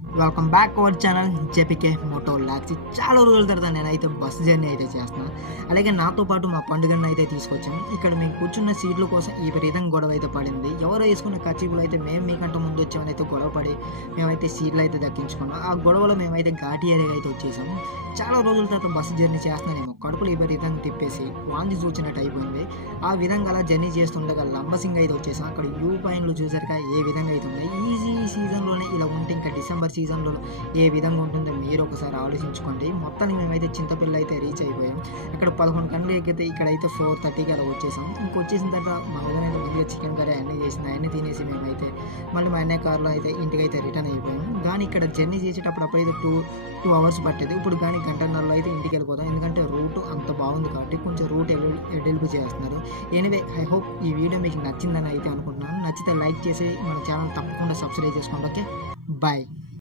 Welcome back our channel JPK moto లాక్సీ. చాలా రోజుల తర్వాత నేనైతే బస్సు జర్నీ అయితే చేస్తున్నాను. అలాగే నాతో పాటు మా పండుగను అయితే తీసుకొచ్చాము. ఇక్కడ మేము కూర్చున్న సీట్ల కోసం ఈ విధంగా గొడవ అయితే పడింది. ఎవరో వేసుకున్న కచీపులు అయితే మేము మీకంటే ముందు వచ్చామని అయితే గొడవ పడి మేమైతే సీట్లు అయితే దక్కించుకున్నాం. ఆ గొడవలో మేమైతే ఘాటి ఏరియా అయితే వచ్చేసాము. చాలా రోజుల తర్వాత బస్సు జర్నీ చేస్తున్నానేమో కడుపులు ఈ విధంగా తిప్పేసి వాంతి చూచినట్టు అయిపోయింది. ఆ విధంగా అలా జర్నీ చేస్తుండగా లంబసింగ్ అయితే వచ్చేసాం. అక్కడ వ్యూ పాయింట్లు చూసారుగా ఏ విధంగా అయితే ఉన్నాయి. ఈజీ సీజన్లోనే ఇలా ఉంటే ఇంకా డిసెంబర్ సీజన్లో ఏ విధంగా ఉంటుందో మీరు ఒకసారి ఆలోచించుకోండి. మొత్తానికి మేమైతే చింతపిల్ల అయితే రీచ్ అయిపోయాం. అక్కడ 11 గంటలు ఎక్కితే ఇక్కడైతే 4:30కి అలా వచ్చేసాం. ఇంకొచ్చేసిన తర్వాత మా అయితే మంచిగా చికెన్ కర్రీ అన్నీ చేసింది. అవన్నీ తినేసి మేమైతే మళ్ళీ మా అన్నయ్య కార్లో అయితే ఇంటికైతే రిటర్న్ అయిపోయాం. కానీ ఇక్కడ జర్నీ చేసేటప్పుడు అప్పుడైతే 2 అవర్స్ పట్టేది. ఇప్పుడు కానీ గంటన్నరలో అయితే ఇంటికి వెళ్ళిపోతాం. ఎందుకంటే రూట్ అంత బాగుంది కాబట్టి కొంచెం రూట్ ఎడల్పు చేస్తున్నారు. ఎనీవే, ఐ హోప్ ఈ వీడియో మీకు నచ్చిందని అయితే అనుకుంటున్నాను. నచ్చితే లైక్ చేసి మన ఛానల్ తప్పకుండా సబ్స్క్రైబ్ చేసుకోండి. Okay, bye.